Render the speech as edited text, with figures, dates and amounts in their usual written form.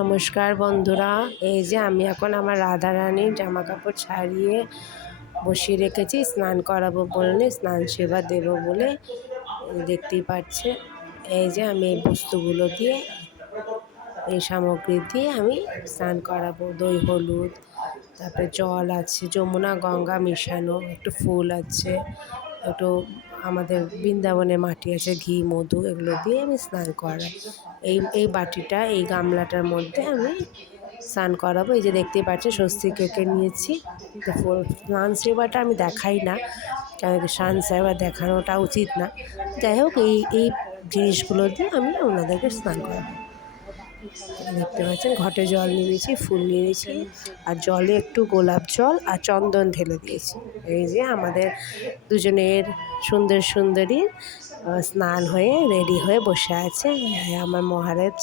নমস্কার বন্ধুরা, এই যে আমি এখন আমার রাধারানীর জামা কাপড় ছাড়িয়ে বসিয়ে রেখেছি। স্নান করাবো বললে, স্নান সেবা দেব বলে। দেখতেই পাচ্ছে, এই যে আমি এই বস্তুগুলো দিয়ে, এই সামগ্রী দিয়ে আমি স্নান করাবো। দই হলুদ, তারপরে জল আছে, যমুনা গঙ্গা মেশানো, একটু ফুল আছে, একটু আমাদের বৃন্দাবনের মাটি আছে, ঘি মধু, এগুলো দিয়ে আমি স্নান করাই। এই বাটিটা, এই গামলাটার মধ্যে আমি স্নান করাবো। এই যে দেখতেই পাচ্ছি স্বস্তি কেকে নিয়েছি। তো স্নান সেবাটা আমি দেখাই না, কারণ স্নান সেবা দেখানোটা উচিত না। যাই হোক, এই জিনিসগুলো দিয়ে আমি ওনাদেরকে স্নান করাবো। দেখতে পাচ্ছেন ঘটে জল নিয়েছি, ফুল নিয়েছি, আর জলে একটু গোলাপ জল আর চন্দন ঢেলে দিয়েছি। এই যে আমাদের দুজনের সুন্দরী স্নান হয়ে রেডি হয়ে বসে আছে আমার মহারাজ।